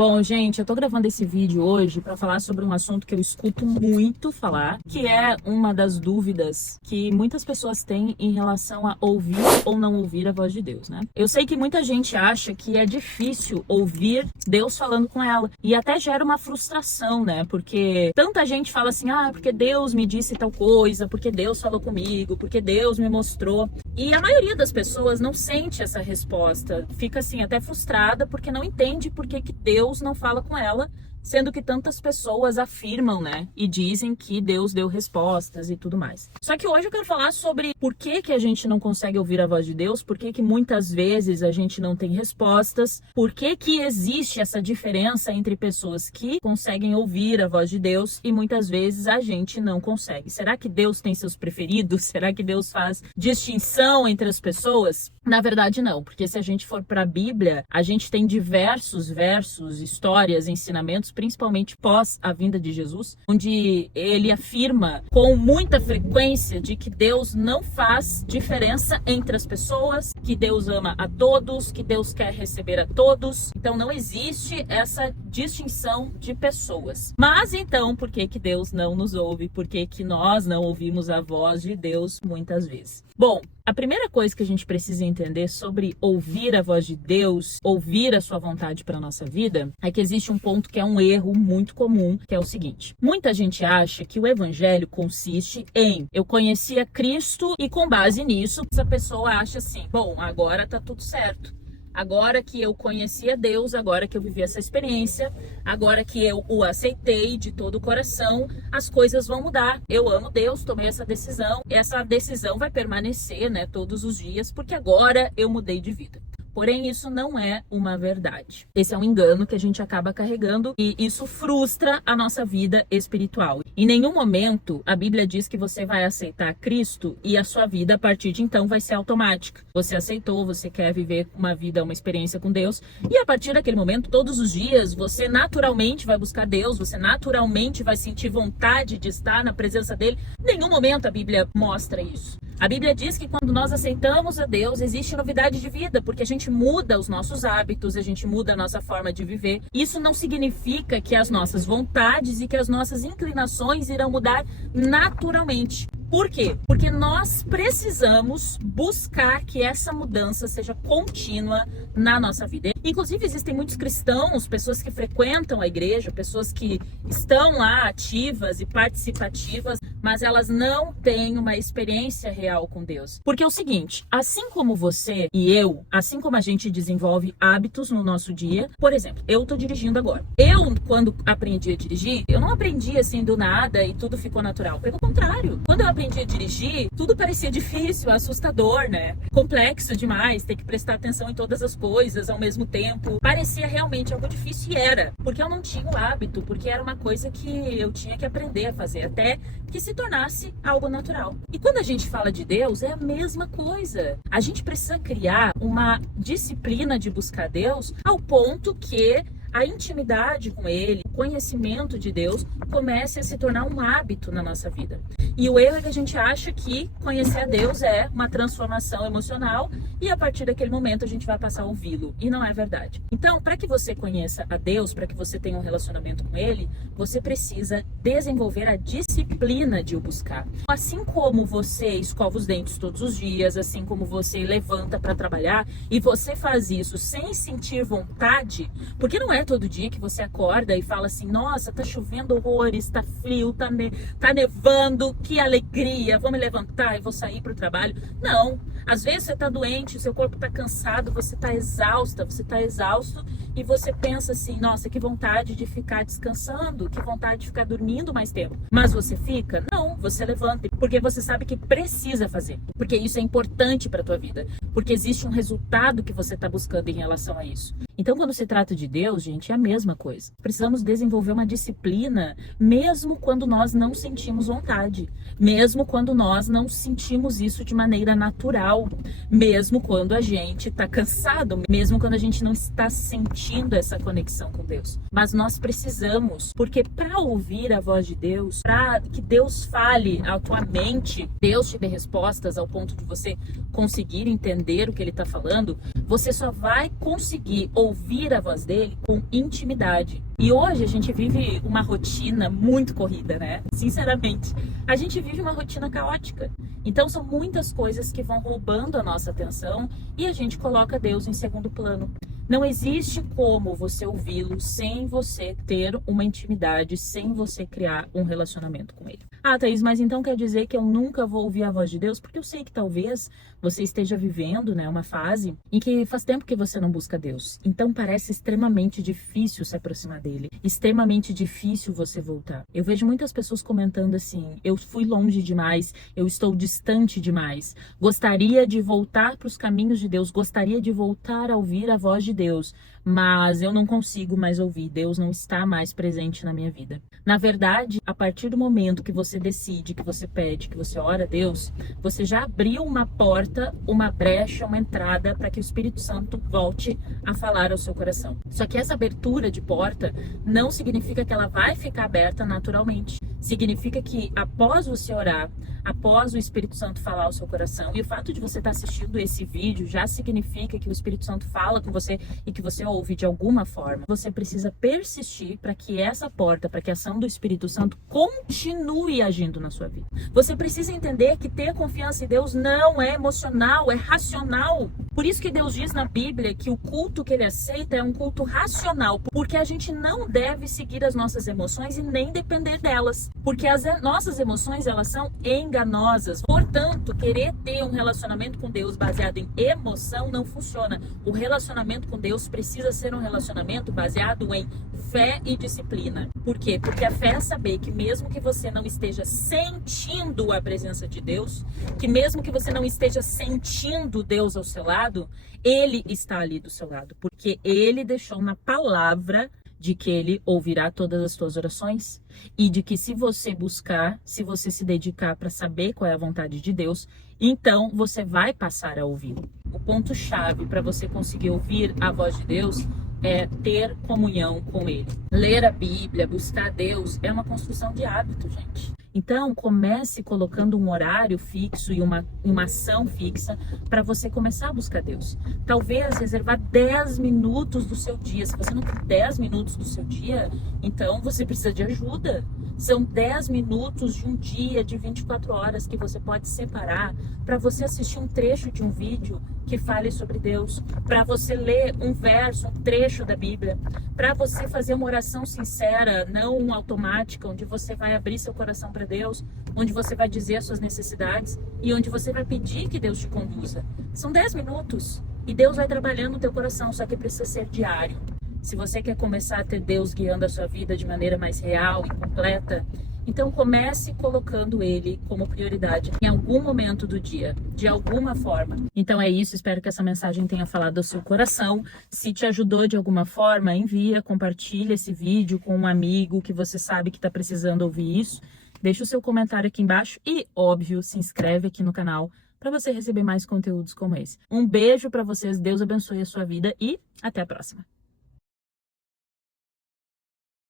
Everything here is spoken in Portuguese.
Bom, gente, eu tô gravando esse vídeo hoje para falar sobre um assunto que eu escuto muito falar, que é uma das dúvidas que muitas pessoas têm em relação a ouvir ou não ouvir a voz de Deus, né? Eu sei que muita gente acha que é difícil ouvir Deus falando com ela e até gera uma frustração, né? Porque tanta gente fala assim, porque Deus me disse tal coisa, porque Deus falou comigo, porque Deus me mostrou. E a maioria das pessoas não sente essa resposta, fica assim até frustrada porque não entende por que Deus não fala com ela, sendo que tantas pessoas afirmam, né, e dizem que Deus deu respostas e tudo mais. Só que hoje eu quero falar sobre por que a gente não consegue ouvir a voz de Deus, por que muitas vezes a gente não tem respostas, por que existe essa diferença entre pessoas que conseguem ouvir a voz de Deus e muitas vezes a gente não consegue. Será que Deus tem seus preferidos? Será que Deus faz distinção entre as pessoas? Na verdade, não, porque se a gente for para a Bíblia, a gente tem diversos versos, histórias, ensinamentos, principalmente pós a vinda de Jesus, onde ele afirma com muita frequência de que Deus não faz diferença entre as pessoas, que Deus ama a todos, que Deus quer receber a todos. Então não existe essa distinção de pessoas. Mas então, por que Deus não nos ouve? Por que nós não ouvimos a voz de Deus muitas vezes? Bom, a primeira coisa que a gente precisa entender sobre ouvir a voz de Deus, ouvir a sua vontade para a nossa vida, é que existe um ponto que é um erro muito comum, que é o seguinte. Muita gente acha que o evangelho consiste em eu conhecia Cristo e com base nisso, essa pessoa acha assim, bom, agora tá tudo certo. Agora que eu conhecia Deus, agora que eu vivi essa experiência, agora que eu o aceitei de todo o coração, as coisas vão mudar. Eu amo Deus, tomei essa decisão vai permanecer, né, todos os dias, porque agora eu mudei de vida. Porém, isso não é uma verdade. Esse é um engano que a gente acaba carregando e isso frustra a nossa vida espiritual. Em nenhum momento a Bíblia diz que você vai aceitar Cristo e a sua vida a partir de então vai ser automática. Você aceitou, você quer viver uma vida, uma experiência com Deus e a partir daquele momento, todos os dias, você naturalmente vai buscar Deus, você naturalmente vai sentir vontade de estar na presença dele. Em nenhum momento a Bíblia mostra isso. A Bíblia diz que quando nós aceitamos a Deus, existe novidade de vida, porque a gente muda os nossos hábitos, a gente muda a nossa forma de viver. Isso não significa que as nossas vontades e que as nossas inclinações irão mudar naturalmente. Por quê? Porque nós precisamos buscar que essa mudança seja contínua na nossa vida. Inclusive, existem muitos cristãos, pessoas que frequentam a igreja, pessoas que estão lá ativas e participativas, mas elas não têm uma experiência real com Deus. Porque é o seguinte, assim como você e eu, assim como a gente desenvolve hábitos no nosso dia, por exemplo, eu tô dirigindo agora. Eu, quando aprendi a dirigir, eu não aprendi assim do nada e tudo ficou natural. Pelo contrário, quando eu aprendi a dirigir, tudo parecia difícil, assustador, né? Complexo demais, ter que prestar atenção em todas as coisas ao mesmo tempo. Parecia realmente algo difícil e era, porque eu não tinha o hábito, porque era uma coisa que eu tinha que aprender a fazer até que se tornasse algo natural. E quando a gente fala de Deus, é a mesma coisa. A gente precisa criar uma disciplina de buscar Deus ao ponto que a intimidade com Ele, o conhecimento de Deus comece a se tornar um hábito na nossa vida. E o erro é que a gente acha que conhecer a Deus é uma transformação emocional e a partir daquele momento a gente vai passar a ouvi-lo. E não é verdade. Então, para que você conheça a Deus, para que você tenha um relacionamento com Ele, você precisa desenvolver a disciplina de o buscar. Assim como você escova os dentes todos os dias, assim como você levanta para trabalhar e você faz isso sem sentir vontade, porque não é todo dia que você acorda e fala assim, nossa, tá chovendo horrores, tá frio, tá nevando, que alegria, vou me levantar e vou sair pro trabalho. Não, às vezes você tá doente, seu corpo tá cansado, você tá exausta, você tá exausto e você pensa assim, nossa, que vontade de ficar descansando, que vontade de ficar dormindo mais tempo. Mas você fica? Não, você levanta, porque você sabe que precisa fazer, porque isso é importante pra tua vida, porque existe um resultado que você tá buscando em relação a isso. Então, quando se trata de Deus, gente, é a mesma coisa. Precisamos desenvolver uma disciplina, mesmo quando nós não sentimos vontade, mesmo quando nós não sentimos isso de maneira natural, mesmo quando a gente está cansado, mesmo quando a gente não está sentindo essa conexão com Deus. Mas nós precisamos, porque para ouvir a voz de Deus, para que Deus fale à tua mente, Deus te dê respostas ao ponto de você conseguir entender o que Ele está falando, você só vai conseguir ouvir ouvir a voz dele com intimidade. E hoje a gente vive uma rotina muito corrida, né? Sinceramente, a gente vive uma rotina caótica. Então são muitas coisas que vão roubando a nossa atenção e a gente coloca Deus em segundo plano. Não existe como você ouvi-lo sem você ter uma intimidade, sem você criar um relacionamento com ele. Ah, Thaís, mas então quer dizer que eu nunca vou ouvir a voz de Deus? Porque eu sei que talvez você esteja vivendo, né, uma fase em que faz tempo que você não busca Deus. Então parece extremamente difícil se aproximar dele, extremamente difícil você voltar. Eu vejo muitas pessoas comentando assim: eu fui longe demais, eu estou distante demais, gostaria de voltar para os caminhos de Deus, gostaria de voltar a ouvir a voz de Deus, mas eu não consigo mais ouvir, Deus não está mais presente na minha vida. Na verdade, a partir do momento que você decide, que você pede, que você ora a Deus, você já abriu uma porta, uma brecha, uma entrada para que o Espírito Santo volte a falar ao seu coração. Só que essa abertura de porta não significa que ela vai ficar aberta naturalmente. Significa que após você orar, após o Espírito Santo falar ao seu coração, e o fato de você estar assistindo esse vídeo já significa que o Espírito Santo fala com você e que você ouve de alguma forma. Você precisa persistir para que essa porta, para que a ação do Espírito Santo continue agindo na sua vida. Você precisa entender que ter confiança em Deus não é emocional, é racional. Por isso que Deus diz na Bíblia que o culto que ele aceita é um culto racional, porque a gente não deve seguir as nossas emoções e nem depender delas, porque as nossas emoções, elas são enganosas. Portanto, querer ter um relacionamento com Deus baseado em emoção não funciona. O relacionamento com Deus precisa ser um relacionamento baseado em fé e disciplina. Por quê? Porque a fé é saber que mesmo que você não esteja sentindo a presença de Deus, que mesmo que você não esteja sentindo Deus ao seu lado, Ele está ali do seu lado, porque Ele deixou na palavra de que Ele ouvirá todas as tuas orações e de que se você buscar, se você se dedicar para saber qual é a vontade de Deus, então você vai passar a ouvi-lo. O ponto-chave para você conseguir ouvir a voz de Deus é ter comunhão com Ele. Ler a Bíblia, buscar Deus, é uma construção de hábito, gente. Então, comece colocando um horário fixo e uma ação fixa para você começar a buscar Deus. Talvez reservar 10 minutos do seu dia. Se você não tem 10 minutos do seu dia, então você precisa de ajuda. São 10 minutos de um dia de 24 horas que você pode separar para você assistir um trecho de um vídeo que fale sobre Deus, para você ler um verso, um trecho da Bíblia, para você fazer uma oração sincera, não uma automática, onde você vai abrir seu coração para Deus, onde você vai dizer as suas necessidades e onde você vai pedir que Deus te conduza. São 10 minutos e Deus vai trabalhando no teu coração, só que precisa ser diário. Se você quer começar a ter Deus guiando a sua vida de maneira mais real e completa, então comece colocando Ele como prioridade em algum momento do dia, de alguma forma. Então é isso, espero que essa mensagem tenha falado ao seu coração. Se te ajudou de alguma forma, envia, compartilha esse vídeo com um amigo que você sabe que está precisando ouvir isso. Deixa o seu comentário aqui embaixo e, óbvio, se inscreve aqui no canal para você receber mais conteúdos como esse. Um beijo para vocês, Deus abençoe a sua vida e até a próxima.